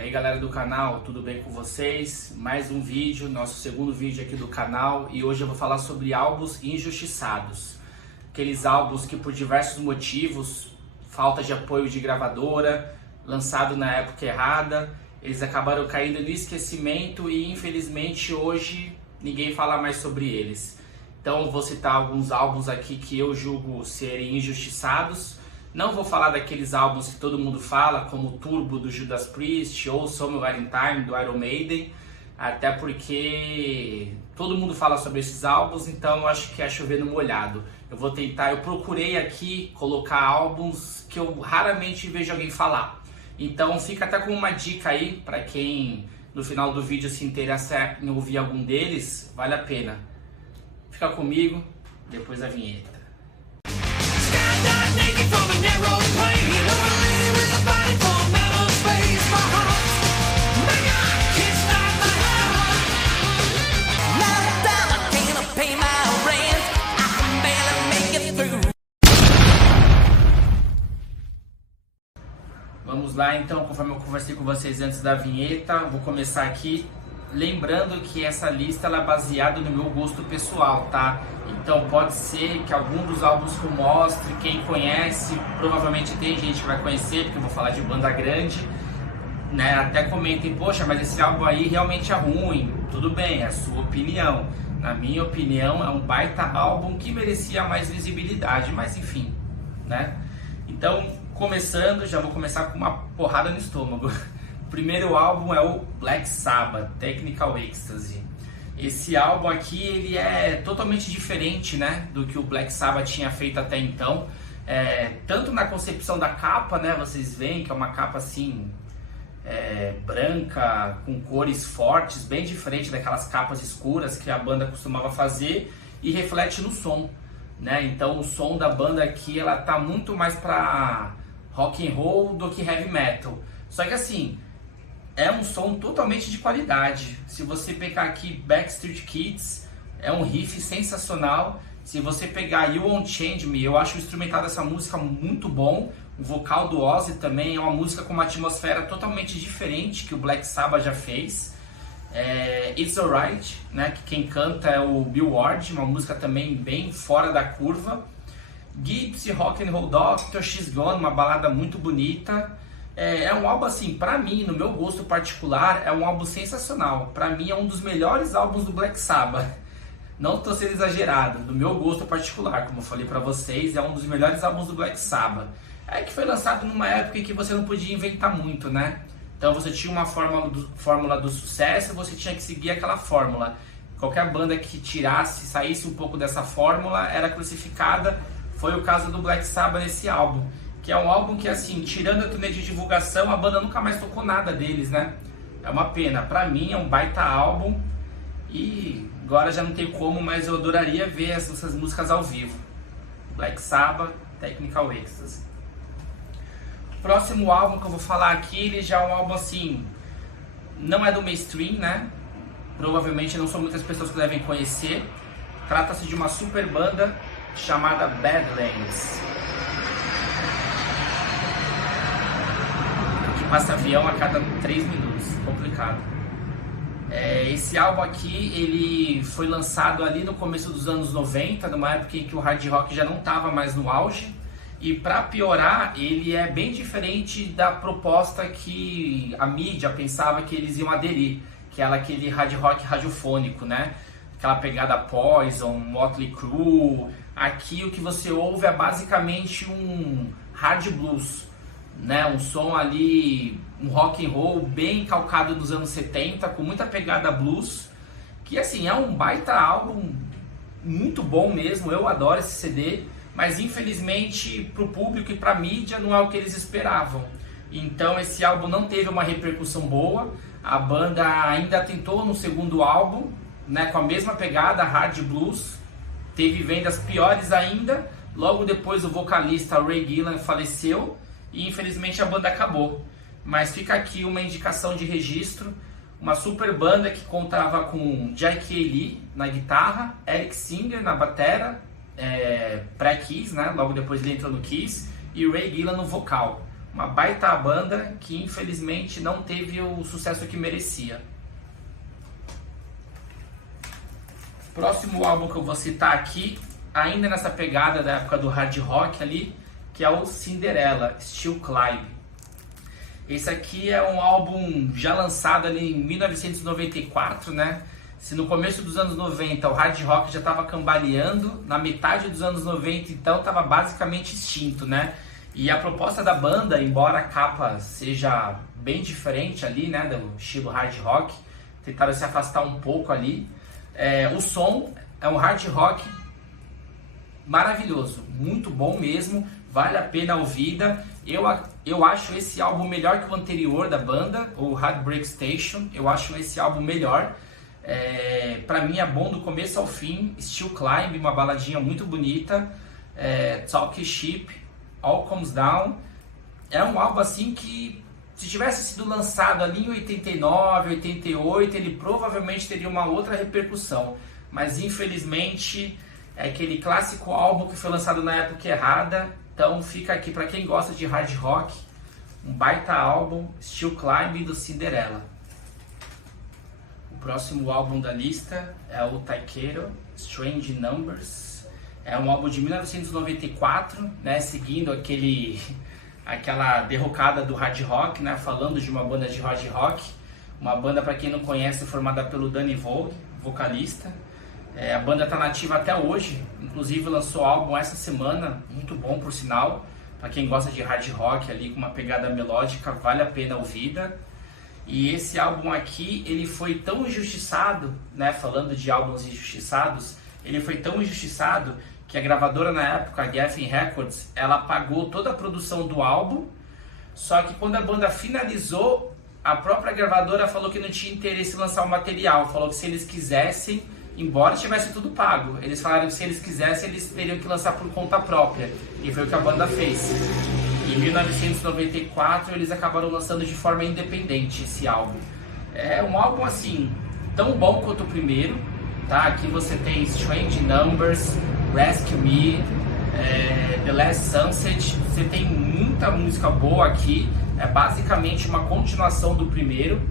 aí galera do canal, tudo bem com vocês? Mais um vídeo, nosso segundo vídeo aqui do canal, e hoje eu vou falar sobre álbuns injustiçados. Aqueles álbuns que por diversos motivos, falta de apoio de gravadora, lançado na época errada, eles acabaram caindo no esquecimento e infelizmente hoje ninguém fala mais sobre eles. Então vou citar alguns álbuns aqui que eu julgo serem injustiçados. Não vou falar daqueles álbuns que todo mundo fala, como Turbo do Judas Priest ou Somewhere in Time do Iron Maiden, até porque todo mundo fala sobre esses álbuns, então eu acho que é chover no molhado. Eu procurei aqui colocar álbuns que eu raramente vejo alguém falar. Então fica até com uma dica aí, para quem no final do vídeo se interessar em ouvir algum deles, vale a pena. Fica comigo, depois da vinheta. Vamos lá então, conforme eu conversei com vocês antes da vinheta, vou começar aqui lembrando que essa lista ela é baseada no meu gosto pessoal, tá? Então pode ser que algum dos álbuns que eu mostre, quem conhece, provavelmente tem gente que vai conhecer, porque eu vou falar de banda grande, né? Até comentem, poxa, mas esse álbum aí realmente é ruim. Tudo bem, é a sua opinião. Na minha opinião, é um baita álbum que merecia mais visibilidade, mas enfim, né? Então, começando, já vou começar com uma porrada no estômago. O primeiro álbum é o Black Sabbath, Technical Ecstasy. Esse álbum aqui ele é totalmente diferente, né, do que o Black Sabbath tinha feito até então. Tanto na concepção da capa, né, vocês veem que é uma capa assim, branca, com cores fortes, bem diferente daquelas capas escuras que a banda costumava fazer, e reflete no som, né? Então o som da banda aqui ela tá muito mais para rock and roll do que heavy metal. Só que assim, é um som totalmente de qualidade. Se você pegar aqui Backstreet Kids, é um riff sensacional. Se você pegar You Won't Change Me, eu acho o instrumental dessa música muito bom. O vocal do Ozzy também é uma música com uma atmosfera totalmente diferente que o Black Sabbath já fez. It's Alright, né, que quem canta é o Bill Ward, uma música também bem fora da curva. Gypsy, Rock and Roll Doctor, She's Gone, uma balada muito bonita. É um álbum assim, pra mim, no meu gosto particular, é um álbum sensacional. Pra mim é um dos melhores álbuns do Black Sabbath. Não tô sendo exagerado, no meu gosto particular, como eu falei pra vocês, é um dos melhores álbuns do Black Sabbath. É que foi lançado numa época em que você não podia inventar muito, né? Então você tinha uma fórmula do sucesso, você tinha que seguir aquela fórmula. Qualquer banda que saísse um pouco dessa fórmula, era crucificada. Foi o caso do Black Sabbath nesse álbum. Que é um álbum que, assim, tirando a turnê de divulgação, a banda nunca mais tocou nada deles, né? É uma pena. Pra mim é um baita álbum e agora já não tem como, mas eu adoraria ver essas músicas ao vivo. Black Sabbath, Technical Ecstasy. O próximo álbum que eu vou falar aqui, ele já é um álbum assim, não é do mainstream, né? Provavelmente não são muitas pessoas que devem conhecer. Trata-se de uma super banda chamada Badlands. Passa avião a cada 3 minutos, complicado. Esse álbum aqui, ele foi lançado ali no começo dos anos 90, numa época em que o hard rock já não estava mais no auge. E para piorar, ele é bem diferente da proposta que a mídia pensava que eles iam aderir, que era aquele hard rock radiofônico, né? Aquela pegada Poison, Motley Crue. Aqui o que você ouve é basicamente um hard blues, né? Um som ali, um rock and roll bem calcado dos anos 70, com muita pegada blues, que assim, é um baita álbum, muito bom mesmo, eu adoro esse CD, mas infelizmente pro público e pra mídia não é o que eles esperavam. Então esse álbum não teve uma repercussão boa, a banda ainda tentou no segundo álbum, né, com a mesma pegada, hard blues, teve vendas piores ainda, logo depois o vocalista Ray Gillan faleceu, e infelizmente a banda acabou. Mas fica aqui uma indicação de registro, uma super banda que contava com Jack Lee na guitarra, Eric Singer na batera, pré-Kiss, né? Logo depois ele entrou no Kiss, e Ray Gillan no vocal. uma baita banda que infelizmente não teve o sucesso que merecia. Próximo álbum que eu vou citar aqui, ainda nessa pegada da época do hard rock ali, que é o Cinderella, Still Climb. Esse aqui é um álbum já lançado ali em 1994, né? Se no começo dos anos 90 o hard rock já estava cambaleando, na metade dos anos 90 então estava basicamente extinto, né? E a proposta da banda, embora a capa seja bem diferente ali, né, do estilo hard rock, tentaram se afastar um pouco ali. O som é um hard rock maravilhoso, muito bom mesmo, vale a pena a ouvida. Eu acho esse álbum melhor que o anterior da banda, o Heartbreak Station. Eu acho esse álbum melhor. Pra mim é bom do começo ao fim. Still Climb, uma baladinha muito bonita. Talk Ship, All Comes Down. É um álbum assim que, se tivesse sido lançado ali em 89, 88, ele provavelmente teria uma outra repercussão. Mas infelizmente é aquele clássico álbum que foi lançado na época errada. Então fica aqui para quem gosta de hard rock, um baita álbum, Still Climb do Cinderella. O próximo álbum da lista é o Takeru, Strange Numbers. É um álbum de 1994, né, seguindo aquela derrocada do hard rock, né, falando de uma banda de hard rock. Uma banda, para quem não conhece, formada pelo Danny Vogue, vocalista. A banda está nativa até hoje, inclusive lançou álbum essa semana, muito bom por sinal. Para quem gosta de hard rock ali com uma pegada melódica, vale a pena a ouvida. E esse álbum aqui, ele foi tão injustiçado, né, falando de álbuns injustiçados, ele foi tão injustiçado que a gravadora na época, a Geffen Records, ela pagou toda a produção do álbum, só que quando a banda finalizou, a própria gravadora falou que não tinha interesse em lançar o material, falou que se eles quisessem, embora tivesse tudo pago, eles falaram que se eles quisessem, eles teriam que lançar por conta própria, e foi o que a banda fez. Em 1994 eles acabaram lançando de forma independente esse álbum. É um álbum assim, tão bom quanto o primeiro, tá? Aqui você tem Strange Numbers, Rescue Me, The Last Sunset, você tem muita música boa aqui, é basicamente uma continuação do primeiro,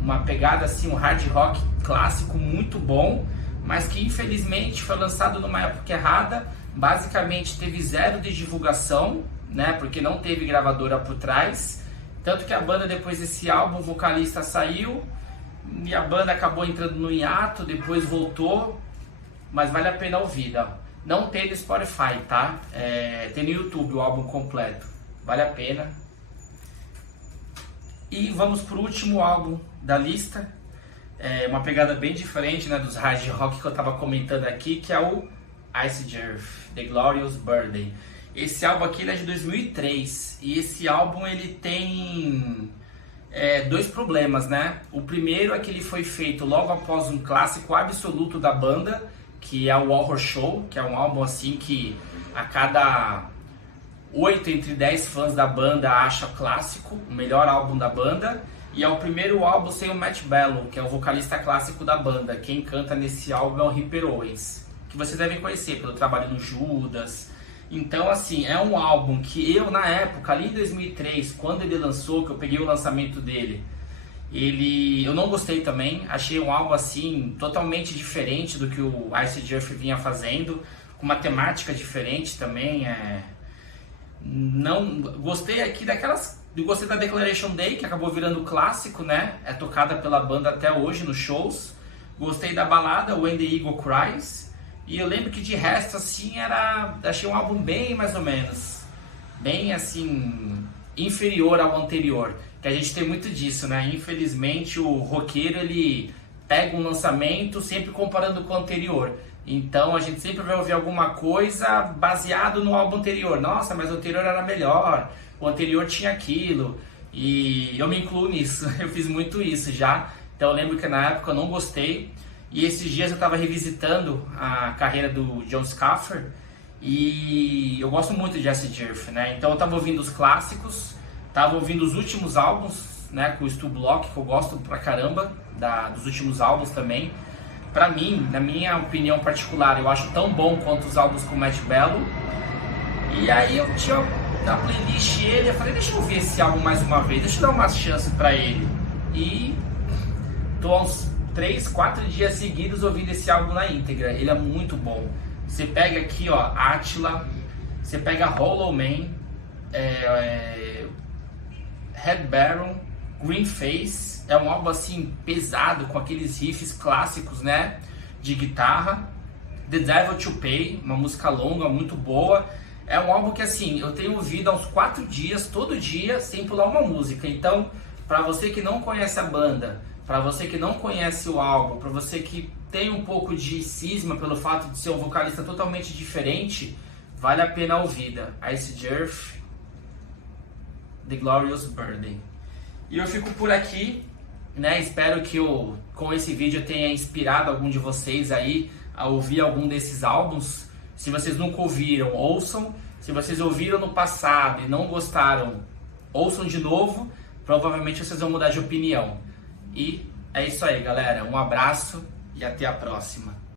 uma pegada assim, um hard rock clássico muito bom, mas que infelizmente foi lançado numa época errada, basicamente teve zero de divulgação, né, porque não teve gravadora por trás, tanto que a banda depois desse álbum, o vocalista saiu e a banda acabou entrando no hiato, depois voltou, mas vale a pena ouvir, ó. Não tem no Spotify, tá? Tem no YouTube o álbum completo, vale a pena. E vamos pro último álbum da lista, uma pegada bem diferente, né, dos hard rock que eu tava comentando aqui, que é o Iced Earth, The Glorious Birthday. Esse álbum aqui ele é de 2003 e esse álbum ele tem dois problemas, né? O primeiro é que ele foi feito logo após um clássico absoluto da banda, que é o Horror Show, que é um álbum assim que a cada 8 entre 10 fãs da banda acha clássico, o melhor álbum da banda. E é o primeiro álbum sem o Matt Bello, que é o vocalista clássico da banda. Quem canta nesse álbum é o Ripper Owens, que vocês devem conhecer pelo trabalho no Judas. Então, assim, é um álbum que eu, na época, ali em 2003, quando ele lançou, que eu peguei o lançamento dele, eu não gostei também. Achei um álbum, assim, totalmente diferente do que o Iced Earth vinha fazendo, com uma temática diferente também. Não gostei aqui gostei da Declaration Day, que acabou virando clássico, né? É tocada pela banda até hoje nos shows. Gostei da balada When the Eagle Cries. E eu lembro que de resto, assim, achei um álbum bem mais ou menos, bem assim, inferior ao anterior. Que a gente tem muito disso, né? Infelizmente o roqueiro, ele pega um lançamento sempre comparando com o anterior. Então a gente sempre vai ouvir alguma coisa baseado no álbum anterior. Nossa, mas o anterior era melhor, o anterior tinha aquilo. E eu me incluo nisso, eu fiz muito isso já. Então eu lembro que na época eu não gostei. E esses dias eu estava revisitando a carreira do John Scaffer e eu gosto muito de Iced Earth, né? Então eu estava ouvindo os clássicos, estava ouvindo os últimos álbuns, né? Com o Stu Block, que eu gosto pra caramba dos últimos álbuns também. Pra mim, na minha opinião particular, eu acho tão bom quanto os álbuns com o Matt Bello. E aí eu tinha da playlist ele, eu falei, deixa eu ouvir esse álbum mais uma vez, deixa eu dar uma chance pra ele. E tô há uns 3, 4 dias seguidos ouvindo esse álbum na íntegra, ele é muito bom. Você pega aqui, ó, Attila, você pega Hollow Man, Red Baron, Green Face, é um álbum assim pesado, com aqueles riffs clássicos, né, de guitarra. The Devil to Pay, uma música longa, muito boa. É um álbum que assim, eu tenho ouvido há uns 4 dias, todo dia, sem pular uma música. Então, para você que não conhece a banda, para você que não conhece o álbum, para você que tem um pouco de cisma pelo fato de ser um vocalista totalmente diferente, vale a pena a ouvida. Iced Earth, The Glorious Burden. E eu fico por aqui, né? Espero que com esse vídeo eu tenha inspirado algum de vocês aí a ouvir algum desses álbuns. Se vocês nunca ouviram, ouçam. Se vocês ouviram no passado e não gostaram, ouçam de novo. Provavelmente vocês vão mudar de opinião. E é isso aí, galera. Um abraço e até a próxima.